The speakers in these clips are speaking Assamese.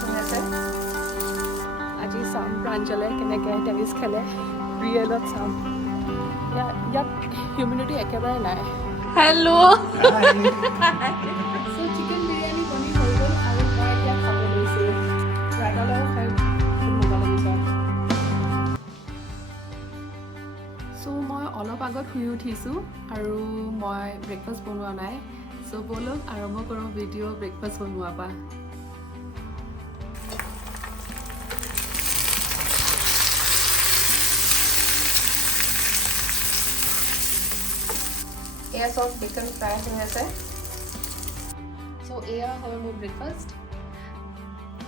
হৈ আছে আজি চাম প্ৰাঞ্জলে কেনেকৈ টেনিছ খেলে ৰিয়েলত চাম ইয়াত হিউমিডিটি একেবাৰে নাই হেল্ল' চ' চিকেন বিৰিয়ানী বনি হৈ গ'ল আৰু মই এতিয়া খাব লৈছোঁ ৰাইতালৰ খাই খুব মজা লাগিছে চ' মই অলপ আগত শুই উঠিছোঁ আৰু মই ব্ৰেকফাষ্ট বনোৱা নাই চ' ব'লক আৰম্ভ কৰোঁ ভিডিঅ' ব্ৰেকফাষ্ট বনোৱাৰ পৰা এয়া চব চিকেন ফ্ৰাই হৈ আছে চ' এয়া হয় মোৰ ব্ৰেকফাষ্ট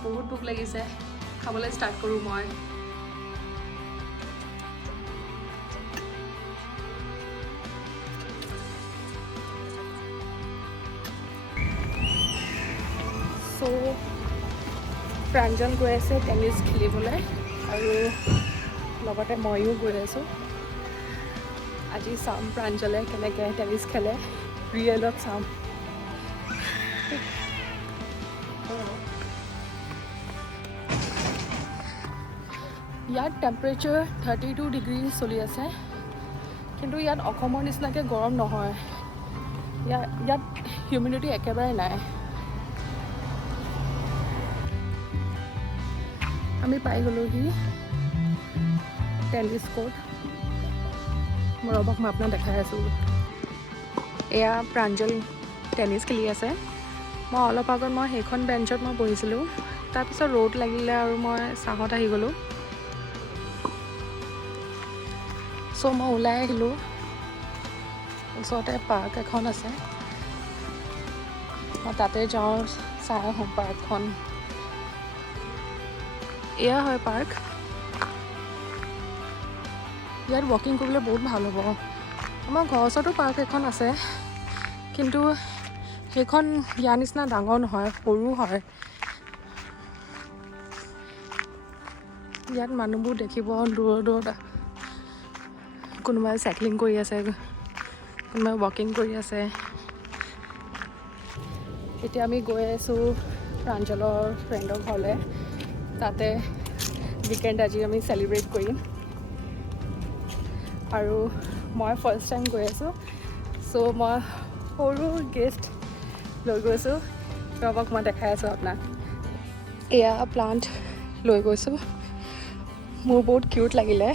বহুত ভোক লাগিছে খাবলৈ ষ্টাৰ্ট কৰোঁ মই চ' প্ৰাঞ্জল গৈ আছে টেনিছ খেলিবলৈ আৰু লগতে ময়ো গৈ আছোঁ আজি চাম প্ৰাঞ্জলে কেনেকৈ টেনিছ খেলে ৰিয়েলত চাম ইয়াত টেম্পাৰেচাৰ 32 ডিগ্ৰী চলি আছে কিন্তু ইয়াত অসমৰ নিচিনাকৈ গৰম নহয় ইয়াত হিউমিডিটি একেবাৰে নাই আমি পাই গ'লোহি টেনিছ কোৰ্ট ৰ'বক মই আপোনাক দেখাই আছোঁ এয়া প্ৰাঞ্জল টেনিছ খেলি আছে মই অলপ আগত মই সেইখন বেঞ্চত মই বহিছিলোঁ তাৰপিছত ৰ'দ লাগিলে আৰু মই চাহত আহি গ'লোঁ চ' মই ওলাই আহিলোঁ ওচৰতে পাৰ্ক এখন আছে মই তাতে যাওঁ চাই আহোঁ পাৰ্কখন এয়া হয় পাৰ্ক ইয়াত ৱাকিং কৰিবলৈ বহুত ভাল হ'ব আমাৰ ঘৰৰ ওচৰতো পাৰ্ক এখন আছে কিন্তু সেইখন ইয়াৰ নিচিনা ডাঙৰ নহয় সৰু হয় ইয়াত মানুহবোৰ দেখিব দূৰৰ দূৰত কোনোবাই চাইক্লিং কৰি আছে কোনোবাই ৱাকিং কৰি আছে এতিয়া আমি গৈ আছোঁ প্ৰাঞ্জলৰ ফ্ৰেণ্ডৰ ঘৰলৈ তাতে উইকেণ্ড আজি আমি চেলিব্ৰেট কৰিম আৰু মই ফাৰ্ষ্ট টাইম গৈ আছোঁ চ' মই সৰু গিফ্ট লৈ গৈছোঁ ৰ'বক মই দেখাই আছোঁ আপোনাক এয়া প্লাণ্ট লৈ গৈছোঁ মোৰ বহুত কিউট লাগিলে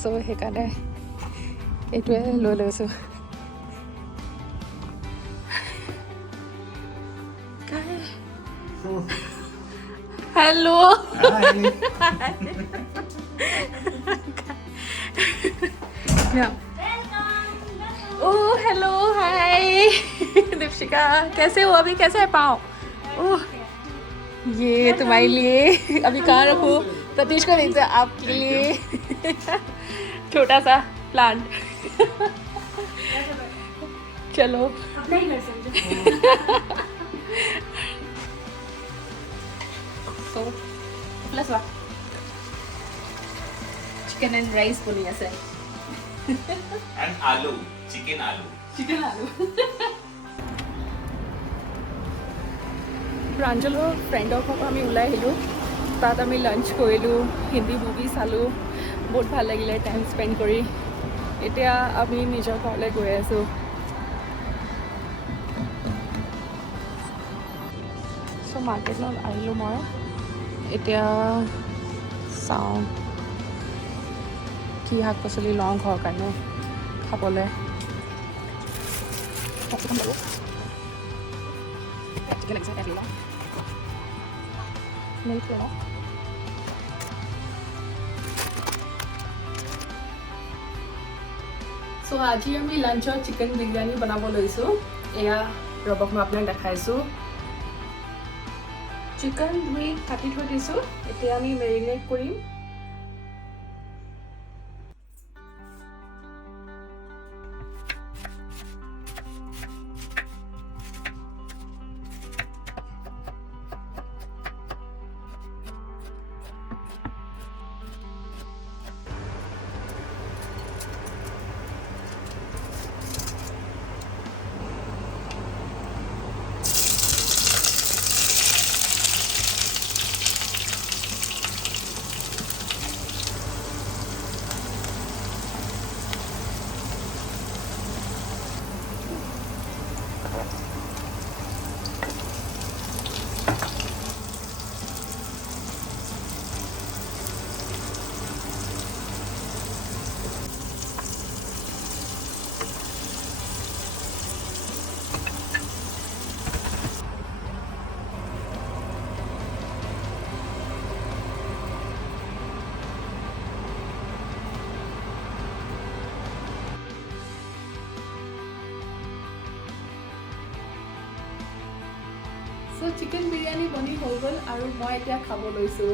চ' সেইকাৰণে এইটোৱে লৈ লৈছোঁ hello' oh hello hi Deepshikha कैसे हो अभी कैसे है पाँव ओह ये तुम्हारे लिए अभी कहाँ रखूँ प्रतीश को नहीं आपके लिए छोटा सा प्लांट चलो so plus what chicken and rice boni ase and aloo chicken aloo প্ৰাঞ্জলৰ ফ্ৰেণ্ডৰ ঘৰৰ আমি ওলাই আহিলোঁ তাত আমি লাঞ্চ কৰিলোঁ হিন্দী মুভি চালোঁ বহুত ভাল লাগিলে টাইম স্পেণ্ড কৰি এতিয়া আমি নিজৰ ঘৰলৈ গৈ আছোঁ চ' মাৰ্কেটত আহিলোঁ মই এতিয়া চাওঁ কি শাক পাচলি লওঁ ঘৰৰ কাৰণে খাবলৈ চিকেন লাগিছে এক লওঁ মিল্ক লওঁ চ' আজি আমি লাঞ্চত চিকেন বিৰিয়ানী বনাব লৈছোঁ এয়া ৰ'বক মই আপোনাক দেখাইছোঁ চিকেন ধুই কাটি থৈ দিছোঁ এতিয়া আমি মেৰিনেট কৰিম চিকেন বিৰিয়ানী বনি হৈ গ'ল আৰু মই এতিয়া খাব লৈছোঁ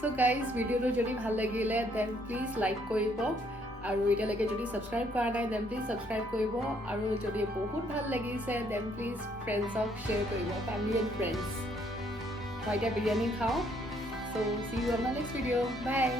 So guys, ভিডিঅ'টো যদি ভাল লাগিলে then please like কৰিব আৰু এতিয়ালৈকে যদি subscribe কৰা নাই then please subscribe কৰিব আৰু যদি বহুত ভাল লাগিছে then please friendsক share কৰিব family and friends মই এতিয়া বিৰিয়ানী খাওঁ so see you on my next video bye